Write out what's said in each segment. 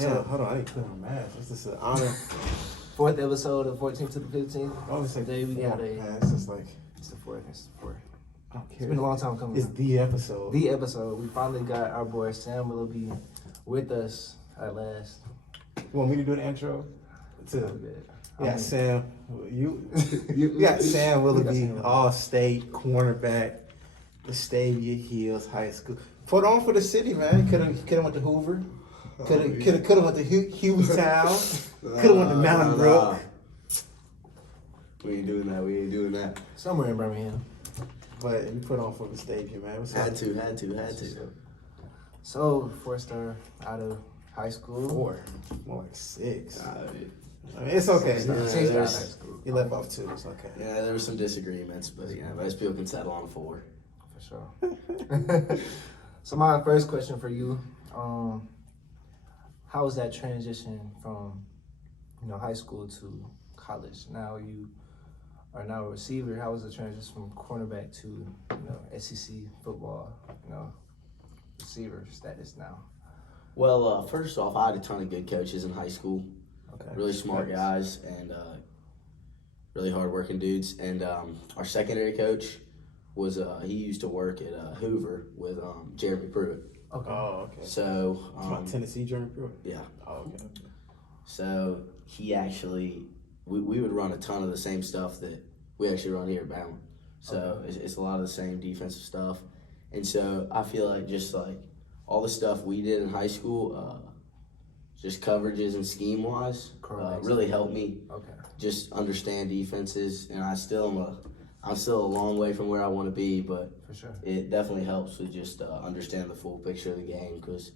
Yeah, hold on. I need to put on a mask. This is an honor. Fourth episode of 14th to the 15th. I always say Today we got a. It's just like It's the fourth. It's the fourth. I don't care. It's been a long time coming. It's the episode. The episode. We finally got our boy Sam Willoughby with us at last. You want me to do the intro? Yeah, Sam. You got Sam Willoughby, all-state cornerback, Vestavia Hills High School. Put on for the city, man. Could have went to Hoover. Could have went to Hueytown. Could have went to Mountain Brook. We ain't doing that. Somewhere in Birmingham. But you put on for Vestavia, man. What's Had up? to. So 4-star out of high school. 4, more like 6. Uh, I mean, it's okay. Yeah, 6-star out of high there's- school. You left off 2. It's okay. yeah, there were some disagreements, but most people can settle on 4. For sure. So my first question for you, how was that transition from, high school to college? Now you are now a receiver. How was the transition from cornerback to, SEC football, receiver status now? Well, first off, I had a ton of good coaches in high school. Okay. Really smart guys and really hardworking dudes. And our secondary coach was he used to work at Hoover with Jeremy Pruitt. Okay. Oh, okay. So My Tennessee Jeremy Pruitt? yeah. Oh, okay. So he actually we would run a ton of the same stuff that we actually run here at Bama. So it's a lot of the same defensive stuff. And so I feel like just like all the stuff we did in high school, just coverages and scheme wise, really helped me just understand defenses. And I'm still a long way from where I want to be, but For sure. it definitely helps to just understand the full picture of the game, because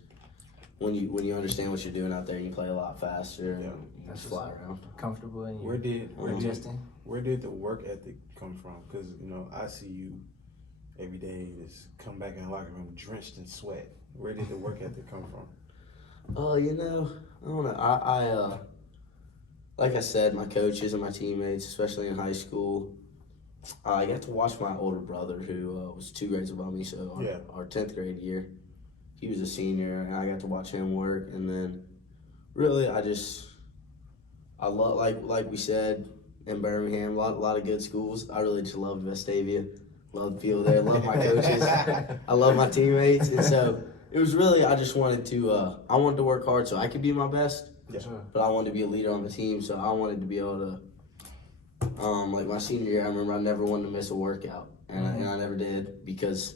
when you understand what you're doing out there, you play a lot faster and you just fly around. Comfortable in Where did the work ethic come from? Because I see you every day just come back in the locker room drenched in sweat. Where did the work ethic come from? I don't know. I like I said, my coaches and my teammates, especially in high school, I got to watch my older brother, who was 2 grades above me. So our 10th grade year, he was a senior, and I got to watch him work. And then, really, I love like we said in Birmingham, a lot of good schools. I really just loved Vestavia, loved the people there, loved my coaches, I love my teammates, and so. It was really, I just wanted to, I wanted to work hard so I could be my best, but I wanted to be a leader on the team, so I wanted to be able to, like my senior year, I remember I never wanted to miss a workout, and I never did, because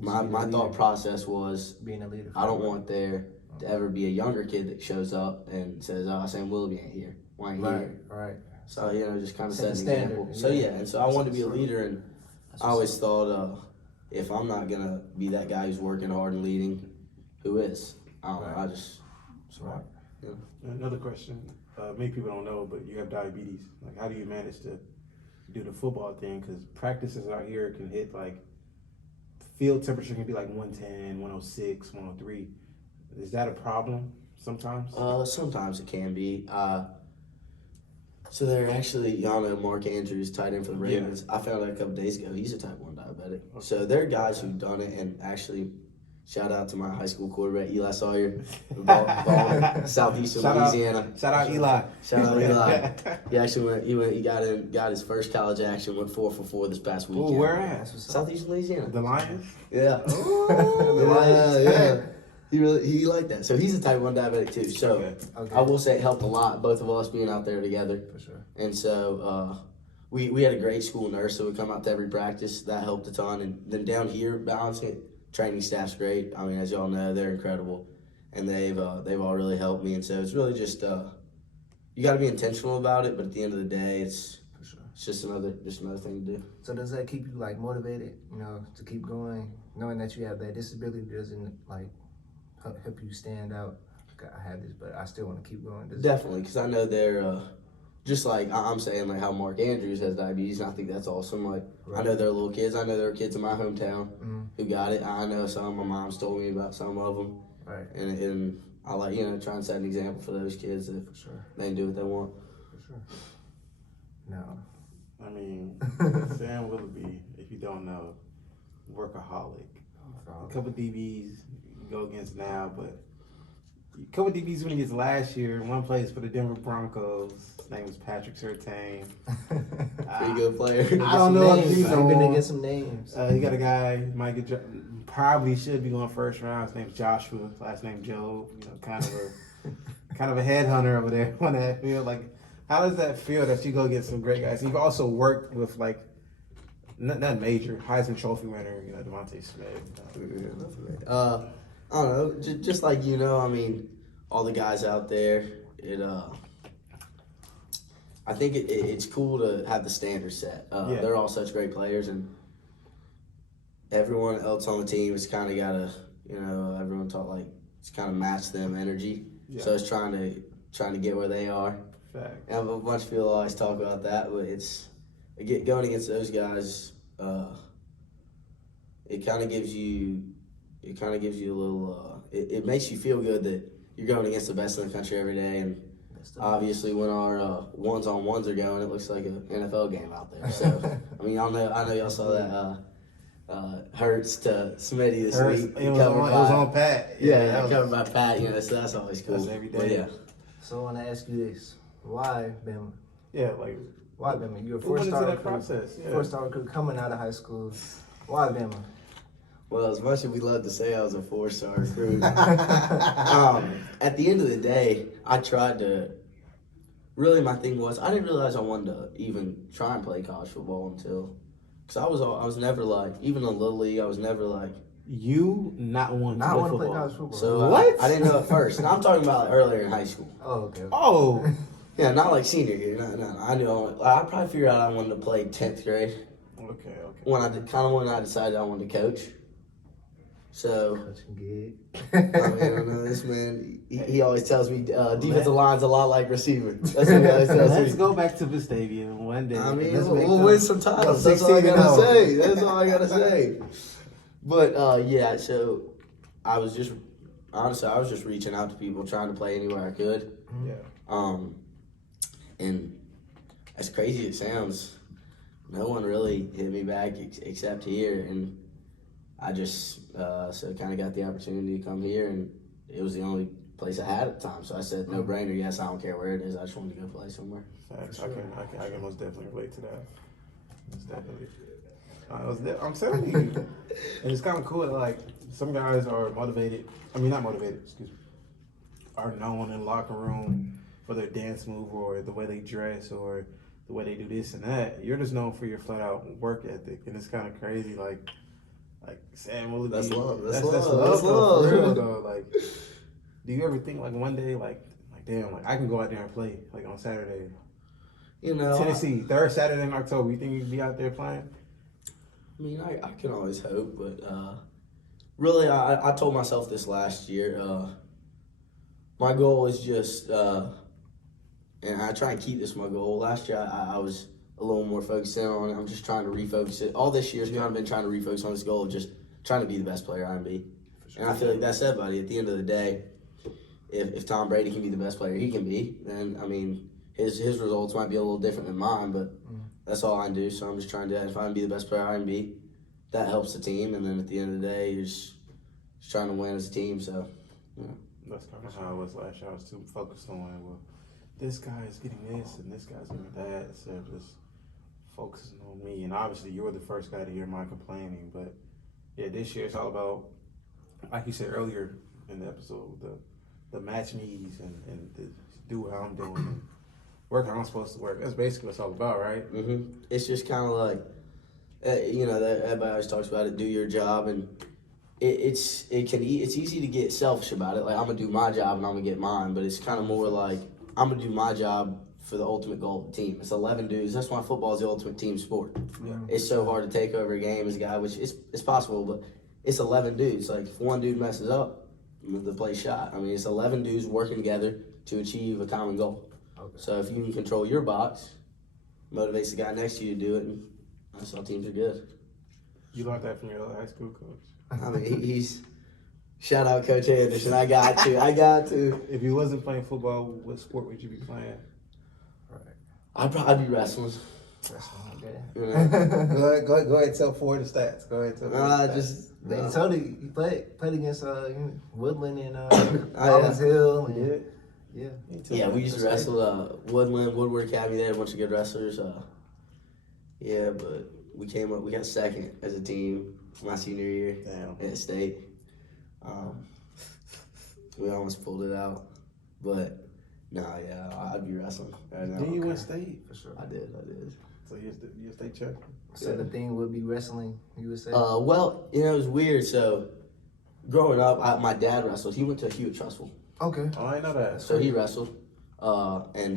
my thought process was, being a leader. I don't want there to ever be a younger kid that shows up and says, Sam Willoughby ain't here, why ain't he here? Right. So, just kind of Set set the an example. standard. So, and so I wanted to be a leader, and I always thought, if I'm not going to be that guy who's working hard and leading, who is? I don't know. I just, Right. yeah. Another question. Many people don't know, but you have diabetes. Like, how do you manage to do the football thing? Because practices out here can hit, like, field temperature can be like 110, 106, 103. Is that a problem sometimes? Sometimes it can be. So they're actually, y'all know Mark Andrews, tight end for the Ravens. I found out a couple days ago he's a type 1 diabetic. So there are guys who've done it, and actually, shout out to my high school quarterback, Eli Sawyer, southeastern Louisiana. Shout out Eli. Shout out Eli. He actually got his first college action, went 4 for 4 this past weekend. Ooh, where at? Southeastern Louisiana. The Lions? Yeah. The Lions. Yeah. He liked that. So he's a type 1 diabetic too. So I will say it helped a lot, both of us being out there together. For sure. And so we had a great school nurse that would come out to every practice. That helped a ton. And then down here, balancing it, training staff's great. I mean, as y'all know, they're incredible. And they've all really helped me. And so it's really just you got to be intentional about it. But at the end of the day, it's just another thing to do. So does that keep you motivated, to keep going, knowing that you have that disability doesn't help you stand out? I have this, but I still want to keep going. Definitely, because I know they're just like I'm saying, like how Mark Andrews has diabetes, and I think that's awesome. Like I know they're little kids. I know there are kids in my hometown who got it. I know some. My mom's told me about some of them. Right. And I try and set an example for those kids that they can do what they want. For sure. No. I mean, Sam Willoughby, if you don't know, workaholic. A couple DBs you go against now, but a couple DBs when he gets last year. One plays for the Denver Broncos. His name is Patrick Surtain. Pretty good player. I don't know if names. he's I'm gonna on. get some names. You got a guy probably should be going first round. His name's Joshua. Last name Joe. You know, kind of a headhunter over there on that field. Like, how does that feel that you go get some great guys? You've also worked with like not major Heisman Trophy winner, you know, Devontae Smith. I don't know, just like I mean, all the guys out there. I think it's cool to have the standard set. They're all such great players, and everyone else on the team has kind of got to, everyone taught like it's kind of match them energy. Yeah. So it's trying to get where they are. Fact. And a bunch of people always talk about that, but going against those guys. It kind of gives you a little. It makes you feel good that you're going against the best in the country every day, and obviously when our ones-on-ones are going, it looks like an NFL game out there. So I mean, I know y'all saw that Hurts to Smitty this week. It was on Pat. Yeah, covered by Pat. So that's always cool. That's every day. But yeah. So I want to ask you this: why Bama? Yeah, like. Why Bama? You're a four-star recruit coming out of high school. Why Bama? Well, as much as we love to say I was a 4-star recruit, at the end of the day, I tried to. Really, my thing was I didn't realize I wanted to even try and play college football until, because I was never like, even in Little League, I was never like. You not want to play college football. So what? I didn't know at first, and I'm talking about like earlier in high school. Oh, okay. Oh. Yeah, not like senior year. No. I knew I probably figured out I wanted to play 10th grade. Okay. When I decided I wanted to coach. So, Coaching I know this man. He always tells me defensive line's a lot like receiver. That's what he always tells me. Let's go back to the stadium one day. I mean, we'll win some titles. That's all I gotta say. That's all I gotta say. But yeah, so I was just reaching out to people, trying to play anywhere I could. Yeah. And as crazy as it sounds, no one really hit me back except here, and I just so kind of got the opportunity to come here, and it was the only place I had at the time. So I said, no brainer. Yes, I don't care where it is. I just wanted to go play somewhere. Facts. I can most definitely relate to that. Most definitely. I'm telling you, and it's kind of cool. Like some guys are motivated. I mean, not motivated. Excuse me. Are known in the locker room for their dance move or the way they dress or the way they do this and that. You're just known for your flat out work ethic, and it's kind of crazy. Like Sam Willoughby. That's love. That's love. love. For real, though. Like, do you ever think like one day, like damn, like I can go out there and play like on Saturday? Tennessee, third Saturday in October. You think you'd be out there playing? I mean, I can always hope, but really, I told myself this last year. My goal is just. And I try and keep this my goal. Last year, I was a little more focused in on it. I'm just trying to refocus it. All this year's kind of been trying to refocus on this goal of just trying to be the best player I can be. Sure. And I feel like that's it, buddy. At the end of the day, if Tom Brady can be the best player he can be, then, I mean, his results might be a little different than mine, but that's all I can do. So I'm just trying to, if I can be the best player I can be, that helps the team. And then at the end of the day, you're just trying to win as a team. So, yeah. That's kind of how I was last year. I was too focused on, well, this guy is getting this and this guy's getting that, instead of just focusing on me. And obviously, you were the first guy to hear my complaining. But yeah, this year it's all about, like you said earlier in the episode, the match me's and the do what I'm doing and work how I'm supposed to work. That's basically what it's all about, right? Mm-hmm. It's just kind of like, everybody always talks about it. Do your job, and it's easy to get selfish about it. Like, I'm gonna do my job and I'm gonna get mine. But it's kind of more like, I'm going to do my job for the ultimate goal of the team. It's 11 dudes. That's why football is the ultimate team sport. Yeah. It's so hard to take over a game as a guy, which it's possible, but it's 11 dudes. Like, if one dude messes up, the play's shot. I mean, it's 11 dudes working together to achieve a common goal. Okay. So if you can control your box, motivates the guy next to you to do it, and that's how teams are good. You learned that from your high school coach? I mean, he's... Shout out Coach Anderson. I got to. If you wasn't playing football, what sport would you be playing? I'd probably be wrestling. Okay. You know? Go ahead and tell Ford the stats. Go ahead and tell Ford the stats. Just They told you played against Woodland and yeah. Collins Hill. You And, did? yeah. Yeah, we used to wrestle Woodward Academy. They had a bunch of good wrestlers. Yeah, but we came up. We got second as a team my senior year at state. We almost pulled it out, but yeah, I'd be wrestling right now. Did you win state? For sure. I did. So you're state champion. So the thing would be wrestling, you would say? Well, it was weird. So growing up, my dad wrestled. He went to Hewitt-Trussville. Okay. Oh, I didn't know that. So he wrestled, and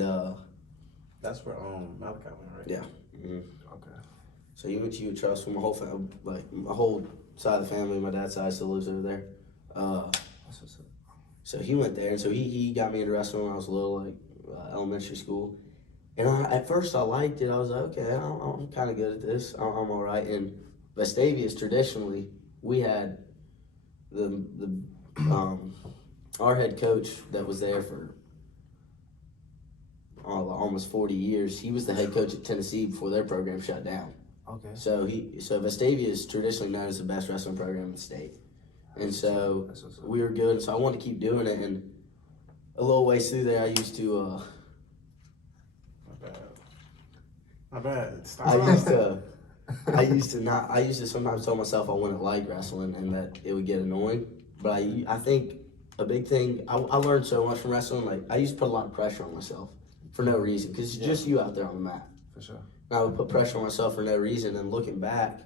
that's where Amerika'z went, right? yeah. Mm-hmm. Okay. So he went to Hewitt-Trussville. My whole family, my whole side of the family, my dad's side still lives over there. That's what's up. So he went there, and so he got me into wrestling when I was little, like elementary school. And at first I liked it. I was like, okay, I'm kind of good at this. I'm all right. And Vestavia's traditionally, we had our head coach that was there for almost 40 years. He was the head coach at Tennessee before their program shut down. Okay. So Vestavia is traditionally known as the best wrestling program in the state. And so we were good. So I wanted to keep doing it. And a little ways through there, I used to. My bad. I used to sometimes tell myself I wouldn't like wrestling and that it would get annoying. But I think a big thing, I learned so much from wrestling. Like, I used to put a lot of pressure on myself for no reason because it's just you out there on the mat. For sure. And I would put pressure on myself for no reason. And looking back,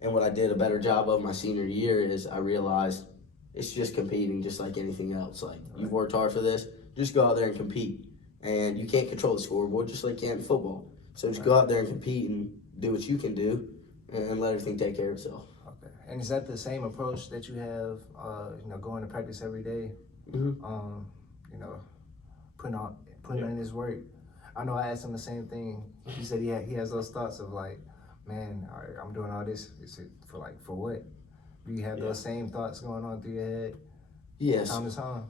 and what I did a better job of my senior year is I realized it's just competing just like anything else. Like, you've worked hard for this, just go out there and compete. And you can't control the scoreboard just like you can in football. So just go out there and compete and do what you can do and let everything take care of itself. Okay. And is that the same approach that you have, going to practice every day? Mm-hmm. Putting in his work. I know I asked him the same thing. He said he has those thoughts of like, man, all right, I'm doing all this. Is it for what? Do you have those same thoughts going on through your head? Yes. Time to time?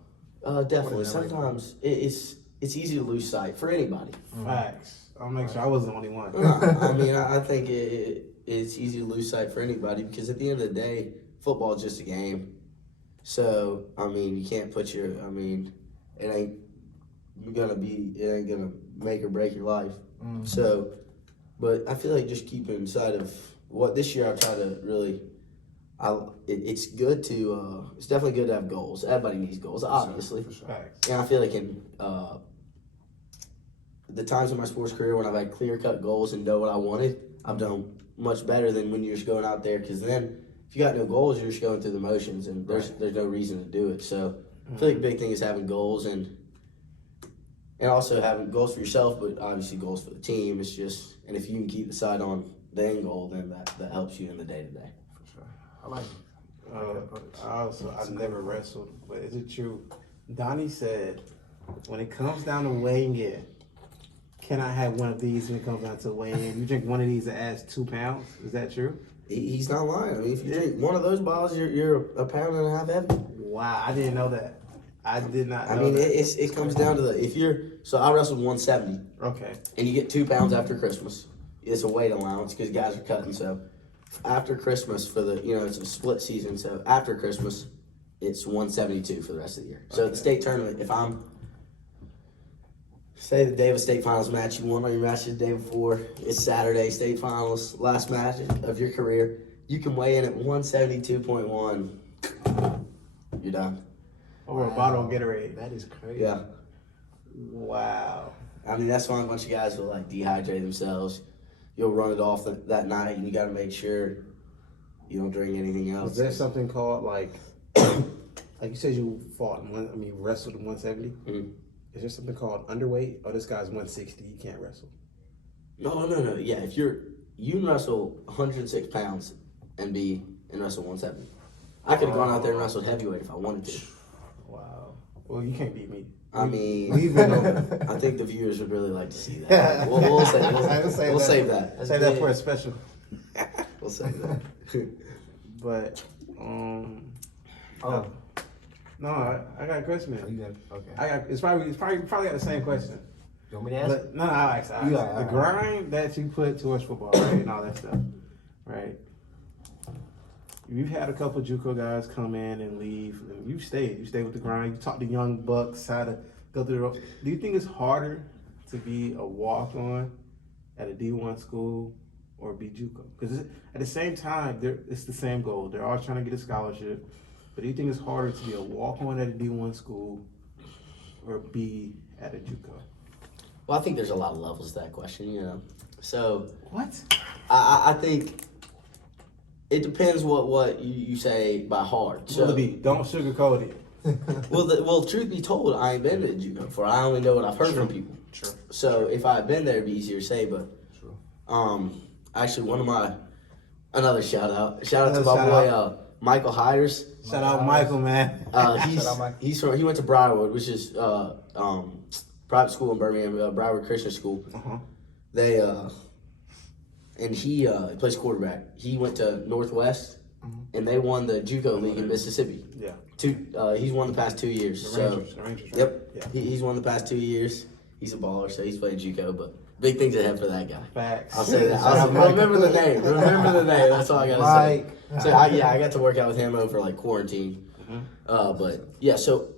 Definitely. Sometimes it's easy to lose sight for anybody. Facts. I'll make sure I wasn't the only one. I mean, I think it's easy to lose sight for anybody because at the end of the day, football is just a game. So, I mean, you can't put it ain't gonna make or break your life. Mm-hmm. So, but I feel like just keeping inside of what this year I try to really, it's good to, it's definitely good to have goals. Everybody needs goals, obviously. For sure. Facts. And I feel like in the times in my sports career when I've had clear-cut goals and know what I wanted, I've done much better than when you're just going out there. Because then, if you got no goals, you're just going through the motions, and there's no reason to do it. So I feel like the big thing is having goals and also having goals for yourself, but obviously goals for the team. It's just, and if you can keep the sight on the end goal, then that helps you in the day-to-day. For sure. I like it. I've never wrestled, but is it true? Donnie said, when it comes down to weighing in, can I have one of these when it comes down to weighing in? You drink one of these that adds 2 pounds. Is that true? He's not lying. I mean, if you drink one of those bottles, you're a pound and a half heavy. Wow, I didn't know that. I did not know I mean, that. it comes down to so I wrestled 170. Okay. And you get 2 pounds after Christmas. It's a weight allowance because guys are cutting. So after Christmas it's a split season. So after Christmas, it's 172 for the rest of the year. So the state tournament, if I'm, say the day of a state finals match, you won all your matches the day before, it's Saturday, state finals, last match of your career, you can weigh in at 172.1. You're done. Over a bottle of Gatorade. That is crazy. Yeah. Wow. I mean, that's why a bunch of guys will dehydrate themselves. You'll run it off that night, and you got to make sure you don't drink anything else. Is there something called like you said you wrestled at 170? Mm-hmm. Is there something called underweight? Oh, this guy's 160. He can't wrestle. No. Yeah, if you can wrestle 106 pounds and wrestle 170. I could have gone out there and wrestled heavyweight if I wanted to. Wow. Well, you can't beat me. I mean, I think the viewers would really like to see that. We'll save that. Save that for a special. We'll save that. But, no, I got a question. Oh, you got, okay. It's probably got the same question. You want me to ask? But, no, I'll ask. The grind that you put towards football, right, and all that stuff, right? You've had a couple of JUCO guys come in and leave, and you stayed. You stayed with the grind. You taught the young bucks how to go through the road. Do you think it's harder to be a walk-on at a D1 school or be JUCO? Because at the same time, it's the same goal. They're all trying to get a scholarship. But do you think it's harder to be a walk-on at a D1 school or be at a JUCO? Well, I think there's a lot of levels to that question, you know. So What? I think it depends what you say by hard. So, Willoughby, don't sugarcoat it. well, truth be told, I ain't been to JUCO before. I only know what I've heard from people. Sure. So if I had been there, it'd be easier to say. But actually, another shout out to my boy Michael Hiders. Shout out Michael, man. He went to Briarwood, which is private school in Birmingham, Briarwood Christian School. They and he plays quarterback. He went to Northwest, and they won the JUCO league in Mississippi. Yeah. He's won the past 2 years. The Rangers, right? Yep. Yeah. He's won the past 2 years. He's a baller, so he's playing JUCO, but big things ahead for that guy. Facts. I'll say that. Remember the name. That's all I gotta say. So I got to work out with him over like quarantine. But yeah, so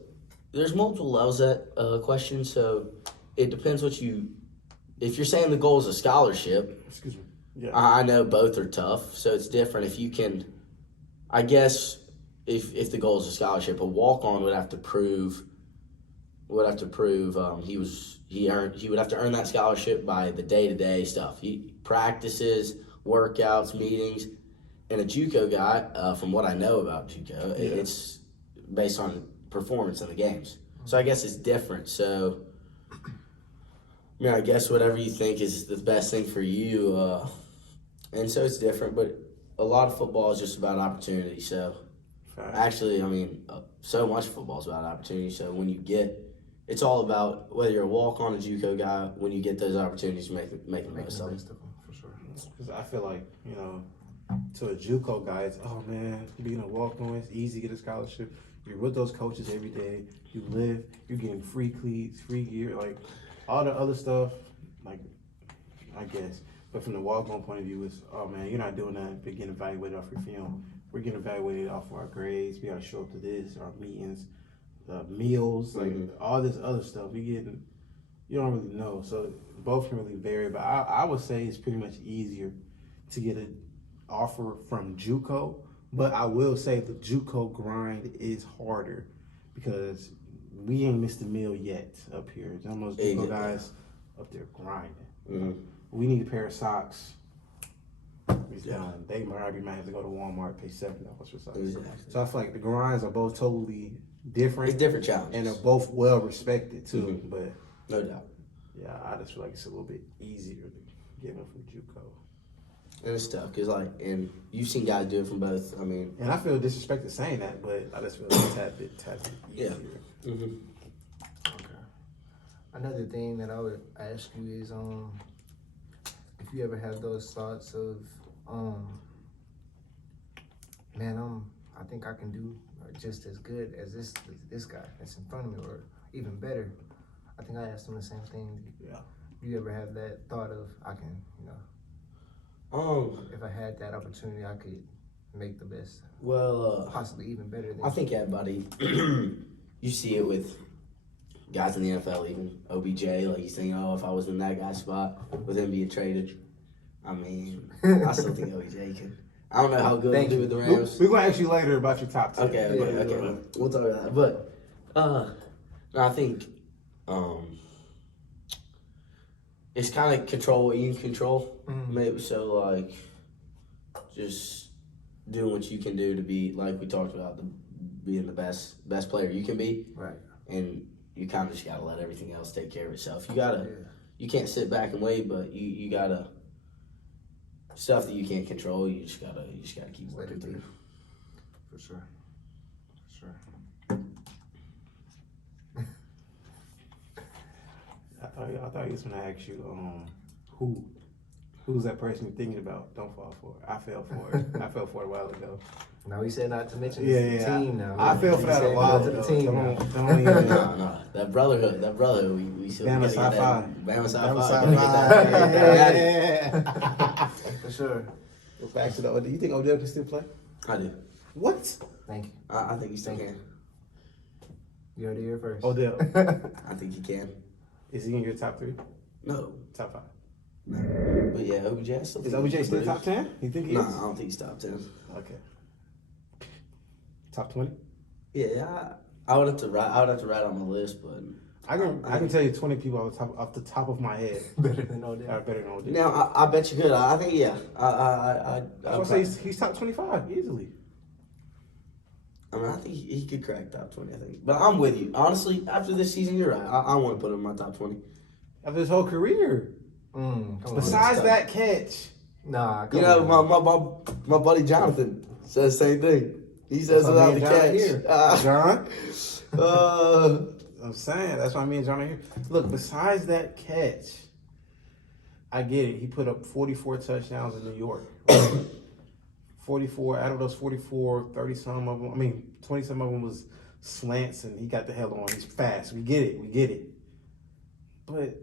there's multiple levels to that question. So it depends if you're saying the goal is a scholarship. Excuse me. Yeah. I know both are tough, so it's different. If you can, I guess, if the goal is a scholarship, a walk-on would have to prove. He would have to earn that scholarship by the day-to-day stuff. He practices, workouts, meetings, and a JUCO guy. From what I know about JUCO, it's based on performance in the games. So I guess it's different. So, I guess whatever you think is the best thing for you. And so it's different, but a lot of football is just about opportunity. So, actually, so much football is about opportunity. So it's all about whether you're a walk-on or JUCO guy. When you get those opportunities, make the most of them. For sure. Because I feel like, to a JUCO guy, it's, oh man, being a walk-on, it's easy to get a scholarship. You're with those coaches every day. You're getting free cleats, free gear, like all the other stuff, like, I guess. But from the walk-on point of view, it's, oh man, you're not doing that, but getting evaluated off your film. We're getting evaluated off of our grades. We got to show up to this, our meetings, meals, like all this other stuff. You don't really know. So both can really vary, but I would say it's pretty much easier to get an offer from JUCO. But I will say the JUCO grind is harder because we ain't missed a meal yet up here. Some of those JUCO guys up there grinding. We need a pair of socks. They might have to go to Walmart, pay $7 for socks. So I feel like the grinds are both totally different. It's different challenges. And they're both well respected too. But no doubt. Yeah, I just feel like it's a little bit easier to get them from JUCO. And it's tough because, and you've seen guys do it from both. And I feel disrespected saying that, but I just feel like it's a tad bit easier. Okay. Another thing that I would ask you is, if you ever have those thoughts of, I think I can do just as good as this guy that's in front of me, or even better. I think I asked him the same thing. Yeah. You ever have that thought of, I can, if I had that opportunity, I could make the best. Well, possibly even better than. I think everybody, you see it with guys in the NFL, even OBJ. Like you think, if I was in that guy's spot with him being traded, I still think OBJ can. I don't know how good he'll do with the Rams. We're gonna ask you later about your top 10. Okay. We'll talk about that. But no, I think it's kind of control what you can control. Maybe so, just doing what you can do to be, like we talked about, being the best player you can be. Right. And you kind of just gotta let everything else take care of itself. You can't sit back and wait, but you gotta. Stuff that you can't control, you just gotta keep working through. For sure. I thought he was gonna ask you who Who's that person you're thinking about? Don't fall for it. I fell for it. I fell for it a while ago. No, he said not to mention Yeah, the team now. I fell for that a while to ago. the team now. Don't even. No. That brotherhood, we still gotta Bama's get high that. five. Bama's Bama's high high five. five. Yeah. For sure. Go back to the Odell. You think Odell can still play? I do. What? Thank you. I think he still Thank can. You heard it here first. Odell. I think he can. Is he in your top 3? No. Top 5? But yeah, OBJ. Is OBJ still top 10? You think he No, is? I don't think he's top 10. Okay. Top 20? Yeah, I would have to write on my list, but I can tell you 20 people off the top of my head Better than Odell. are better than Odell. now I bet you could. I think yeah. I was say he's top 25 easily. I mean, I think he could crack top 20. I think, but I'm with you. Honestly, after this season, you're right. I want to put him in my top 20. After his whole career. Come on. Besides that catch. Nah, You know, my buddy Jonathan says the same thing. He says That's why without me the and John are catch. here. John? I'm saying, that's why me and John are here. Look, besides that catch, I get it. He put up 44 touchdowns in New York. 44, out of those 44, 30-some of them, 20-some of them was slants, and he got the hell on. He's fast. We get it. But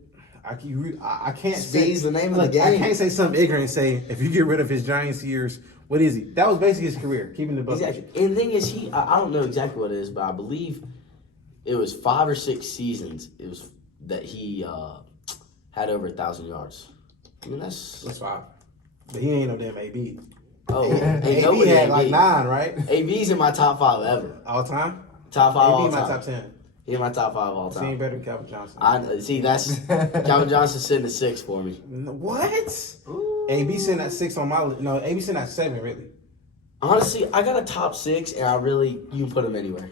I can't Speed's say, the name of the game. I can't say something ignorant and say, if you get rid of his Giants years, what is he? That was basically his career, keeping the Bucks. Exactly. And the thing is, I don't know exactly what it is, but I believe it was 5 or 6 seasons. It was that he had over 1,000 yards. I mean, that's 5. But he ain't no damn AB. oh, AB nobody had AB. like 9, right? AB's in my top 5 ever. All time? Top 5 all AB my time. top 10. He's my top 5 all He ain't time. better than Calvin Johnson. I see. That's Calvin Johnson sitting at 6 for me. What? AB sitting at 6 on my list. No, AB sitting at 7, really. Honestly, I got a top 6, and you can put him anywhere.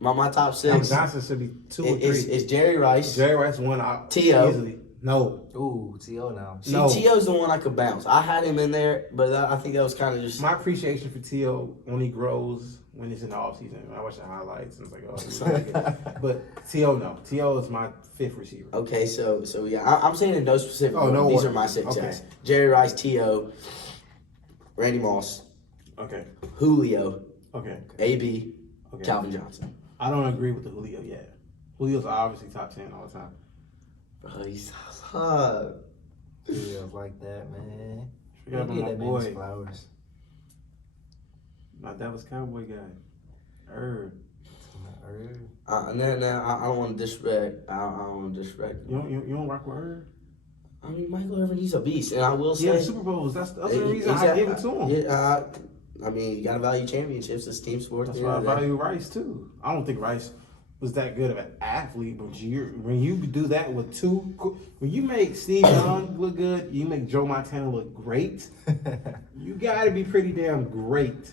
My top Calvin 6 Johnson should be 2 or 3. is Jerry Rice. Jerry Rice won out T.O. easily. No. Ooh, T.O. now. See, No. T.O.'s the one I could bounce. I had him in there, but I think that was kind of just. My appreciation for T.O. when he grows, when he's in the offseason. I watch the highlights and it's like, oh, he's so good. But T.O. no. T.O. is my 5th receiver. Okay, so yeah, I'm saying in no specific order. no These order. are my 6 Okay. guys: Jerry Rice, T.O., Randy Moss, Okay. Julio, Okay. AB, Okay. Calvin Johnson. I don't agree with the Julio yet. Julio's obviously top 10 all the time. Bro, he's Feels like that, man. Forgot about Give my that man his boy. flowers. My Dallas Cowboy guy. Herb. now I don't want to disrespect. I don't want to disrespect. You don't rock with Herb? I mean, Michael Irvin, he's a beast, and I will say. Yeah, Super Bowls. That's the reason I give it to him. Yeah, I mean, you gotta value championships. It's team sport. That's why I value Rice too. I don't think Rice was that good of an athlete, but when you do that with when you make Steve Young look good, you make Joe Montana look great. You got to be pretty damn great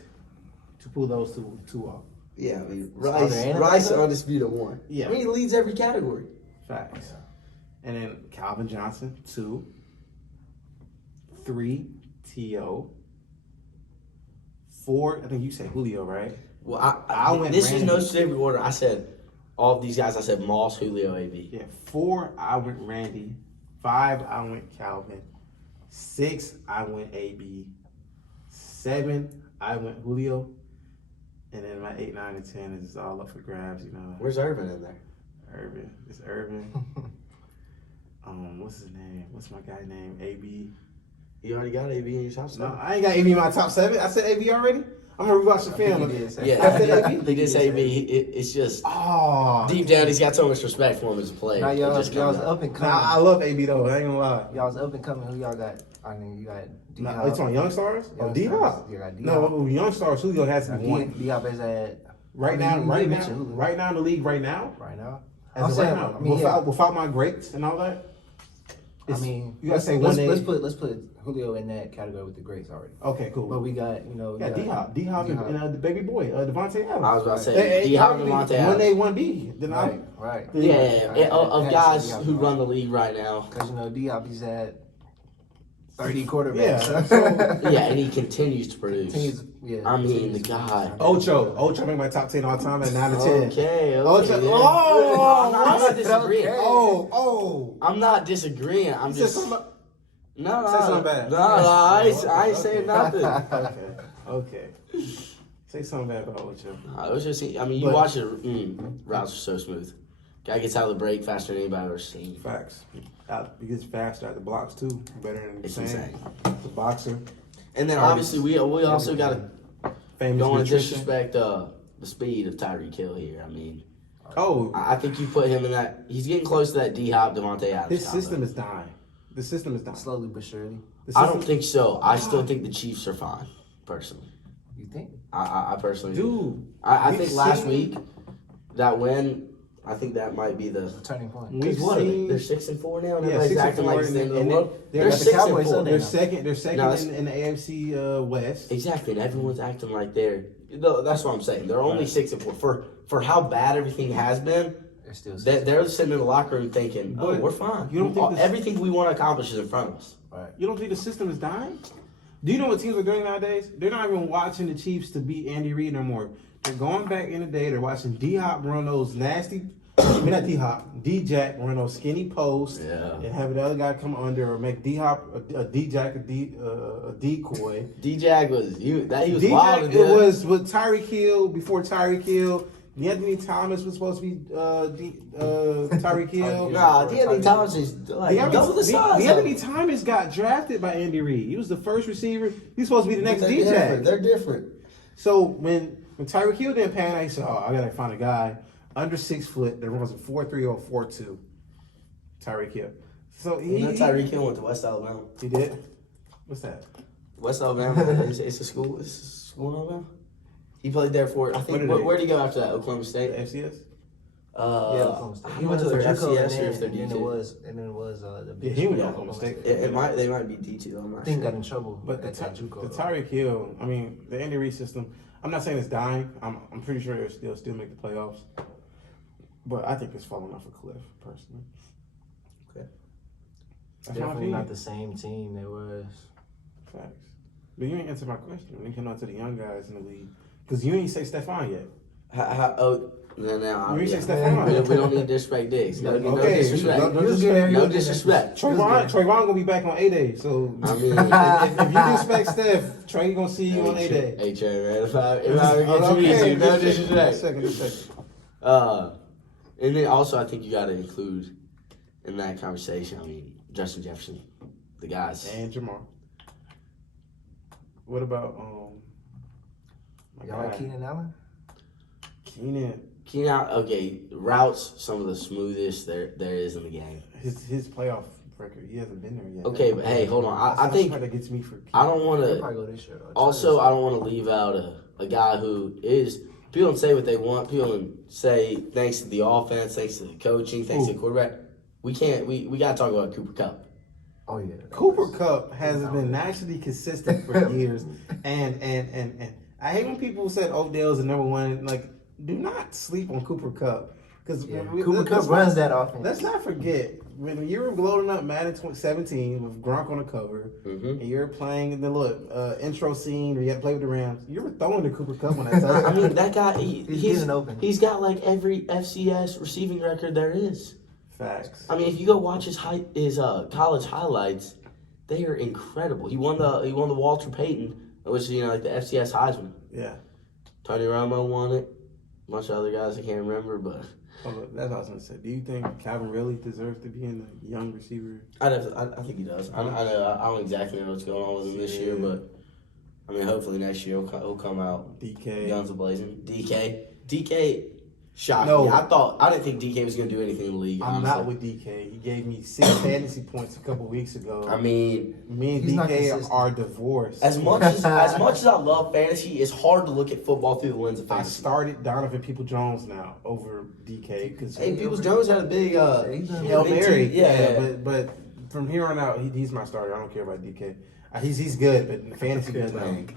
to pull those two off. Yeah, I mean, there Rice undisputed 1. Yeah. I mean, he leads every category. Facts. And then Calvin Johnson 2, 3 T.O., 4. I think you said Julio, right? Well, I went this is no Randy. specific order. I said all of these guys. I said Moss, Julio, AB. Yeah, 4, I went Randy. 5, I went Calvin. 6, I went AB. 7, I went Julio. And then my 8, 9, and 10 is all up for grabs, you know. Where's Irvin in there? Irvin. It's Irvin. What's his name? What's my guy name? AB. You already got AB in your top No, 7. I ain't got AB in my top 7. I said AB already? I'm going to rewatch the film. he did say Yeah, I said AB? he did say AB. It's just Oh. deep down, he's got so much respect for him as a player. Now It y'all's just comes out. up and coming. Nah, I love AB though. I ain't gonna lie. Y'all's up and coming. Who y'all got? I mean, you got D-Hop. Nah, it's on Young Stars? Oh, Young D-Hop. Stars. You got No, D-Hop. Young Stars, Julio has to be one. D-Hop is at Right I now, mean, right you now, mentioned Julio. right now in the league, right now, right now. as I'm of saying, right now, I mean, without my greats and all that. I mean, you gotta say let's one name. let's put Julio in that category with the greats already. Okay, cool. But we got Yeah, D-Hop and the baby boy, Devontae Adams. I was about to say D-Hop and Monte One Adams. A, one B. Then right. Yeah, of Right. guys Yeah, who right. run the league right now. Because D-Hop, he's at 30 quarterbacks. Yeah, So Yeah, and he continues to produce. I mean, the guy. Ocho make my top 10 all time at 9 to 10. Okay. Ocho. yeah. Oh, I'm not disagreeing. Oh. I'm not disagreeing. I'm You said just. something about- No, Say something bad. No, I ain't saying nothing. Okay. Say something bad about Ocho. It was just, I mean, you watch it, routes are so smooth. Guy gets out of the break faster than anybody I've ever seen. Facts. He gets faster at the blocks too. Better than It's Sam. insane. The boxer. And then obviously we also got to Famous don't want to nutrition. disrespect the speed of Tyreek Hill here. I mean, Oh, I think you put him in that. He's getting close to that D-Hop, Devontae Adams. his combo. system is dying. The system is dying. Slowly but surely. I don't think so. I still think the Chiefs are fine, personally. You think? I personally do. Dude, I think we've last seen- week, that win, I think that might be the. Turning point. We've Because what are they? seen- They're 6-4 now, and Yeah, everybody's 6-4, acting like it's the end of the world. They're They're the 6-4. Cowboys Sunday. They're second. They're second No, in the AFC West. Exactly, and everyone's acting like they're. That's what I'm saying. They're only 6-4 for how bad everything has been. They're still. They're sitting in the locker room thinking, "Oh, But we're fine. you don't think this- everything we want to accomplish is in front of us." Right. You don't think the system is dying? Do you know what teams are doing nowadays? They're not even watching the Chiefs to beat Andy Reid no more. They're going back in the day. They're watching D-Hop run those nasty. I mean, not D-Hop. D-Jack run those skinny posts. Yeah. And have the other guy come under or make D-Hop a D-Jack a decoy. D-Jag was he was wild. D-Jack, and it was with Tyreek Hill before Tyreek Hill. Anthony Thomas was supposed to be Tyreek Hill. Nah, D'Anthony Thomas is like double the size. Anthony Thomas got drafted by Andy Reid. He was the first receiver. He's supposed to be the next DJ. They're different. So when Tyreek Hill didn't pan out, he said, "Oh, I gotta find a guy under 6 foot that runs a 4.3 or 4.2." Tyreek Hill. So Tyreek Hill went to West Alabama. he did. What's that? West Alabama. it's a school. It's a school in Alabama. He played there for. I think. Where did he go after that? Oklahoma State. FCS. Yeah, Oklahoma State. I He don't went know to if the they're JUCO FCS or if they're and then D2. it was the. Yeah, he went to Yeah, Oklahoma State. They might be D2. I'm not I I think sure. got in trouble. But at that JUCO. the Tyreek Hill, I mean, the Andy Reid system. I'm not saying it's dying. I'm pretty sure they'll still make the playoffs. But I think it's falling off a cliff, personally. Okay. That's my Definitely opinion. not the same team they was. Facts. But you ain't answer my question. When it came out to the young guys in the league, because you ain't say Stephon yet. Now, You yeah. say Stephon. We don't need to disrespect Diggs. No, no Okay, disrespect. no No disrespect. Trayvon gonna be back on A-Day, so I mean, if you disrespect Steph, Trey gonna see you on A-Day. Hey, Trey, man. If I get too easy, no disrespect. Just second. And then also, I think you got to include in that conversation, I mean, Justin Jefferson, the guys. And Jamar. What about Y'all like Keenan Allen? Keenan? Okay, routes, some of the smoothest there is in the game. His playoff record, he hasn't been there yet. Okay, but hey, hold on. I That's think the part that gets me for. I don't want They'll to. probably go this year. Though. Also, I don't want to leave out a guy who is. People don't say what they want. People don't say thanks to the offense, thanks to the coaching, thanks to the quarterback. We can't. We got to talk about Cooper Kupp. Oh yeah. Cooper Kupp has been naturally consistent for years, and I hate when people said Odell's the number one. Like, do not sleep on Cooper Kupp because Cooper Kupp runs that offense. Let's not forget when you were loading up Madden 17 with Gronk on the cover, and you're playing the intro scene where you had to play with the Rams. You were throwing to Cooper Kupp on that touchdown. I mean, that guy. He's getting open. He's got like every FCS receiving record there is. Facts. I mean, if you go watch his college highlights, they are incredible. He won the Walter Payton, which is like the FCS Heisman. Yeah. Tony Romo won it. A bunch of other guys I can't remember, but That's what I was gonna say. Do you think Calvin really deserves to be in the young receiver? I think he does. I don't exactly know what's going on with him this year, but I mean, hopefully next year he'll come out DK. guns a blazing. DK shocked No. me. I didn't think DK was gonna do anything in the league. I'm honestly. not with DK. He gave me 6 fantasy points a couple weeks ago. I mean, me and He's not DK consistent. are divorced. as much as I love fantasy, it's hard to look at football through the lens of I fantasy. started Donovan People-Jones now over DK because Hey, Peoples-Jones had a big Hail Mary. Yeah. But from here on out, he's my starter. I don't care about DK. He's good, but in fantasy good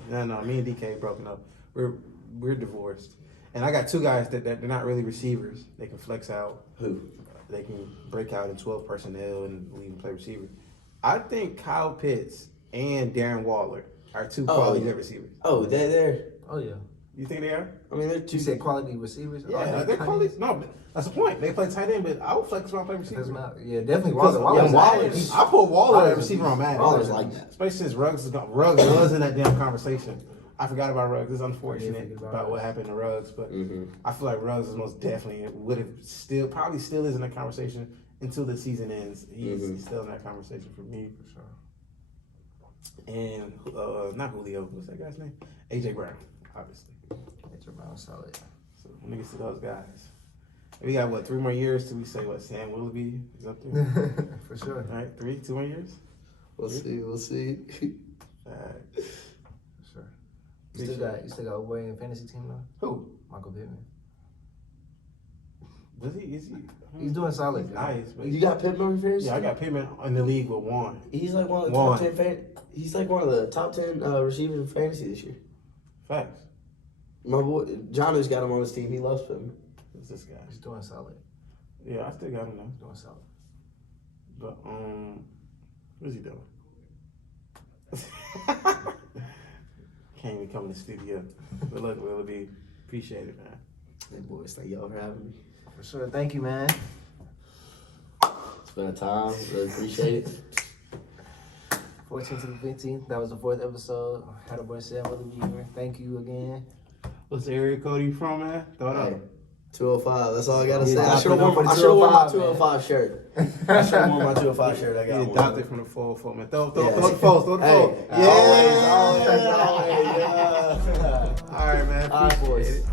now. No, me and DK broken up. We're divorced. And I got 2 guys that they're not really receivers. They can flex out. Who? They can break out in 12 personnel and leave and play receiver. I think Kyle Pitts and Darren Waller are 2 quality receivers. Oh, they're Oh yeah. You think they are? I mean, they're You two. said quality receivers? Yeah, they're quality. No, but that's the point. They play tight end, but I would flex around play receiver. Yeah, definitely Because Waller. Waller's- I put Waller Waller's at receiver on Madden. Waller's like that. Especially since Ruggs was in that damn conversation. I forgot about Ruggs. It's unfortunate Yeah, about what happened to Ruggs, but I feel like Ruggs is most definitely would have probably still is in that conversation until the season ends. He's still in that conversation for me. For sure. And not Julio, what's that guy's name? AJ Brown, obviously. AJ Brown solid. So when niggas see those guys. We got what, 3 more years till we say what Sam Willoughby is up there? For sure. All right, 2 more years? We'll see. Alright. For sure. You still got a boy in the fantasy team now? Who? Michael Pittman. Is he? He's doing solid. He's nice, but You got Pittman on your fantasy? yeah, I got Pittman in the league with Juan. He's like one of the top 10 He's like one of the top 10 receivers in fantasy this year. Facts. My boy Jono's got him on his team. He loves Pittman. Who's this guy? He's doing solid. Yeah, I still got him though. Doing solid. But what's he doing? Can't even come in the studio. But look, Willoughby, appreciate it, man. Hey boys, thank y'all for having me. For sure. Thank you, man. It's been a time. Really appreciate it. 14th to the 15th. That was the 4th episode. Had a boy Sam Willoughby here. Thank you again. What's the area code you from, man? Throw it Hey, up. 205. That's all I gotta say. Yeah, I should have worn my 205 shirt. I should have worn my 205 shirt. I got He one. adopted from the 404, man. Throw Yeah. the fold, throw the Hey, fold. always. All right, man. All right, Appreciate boys. it.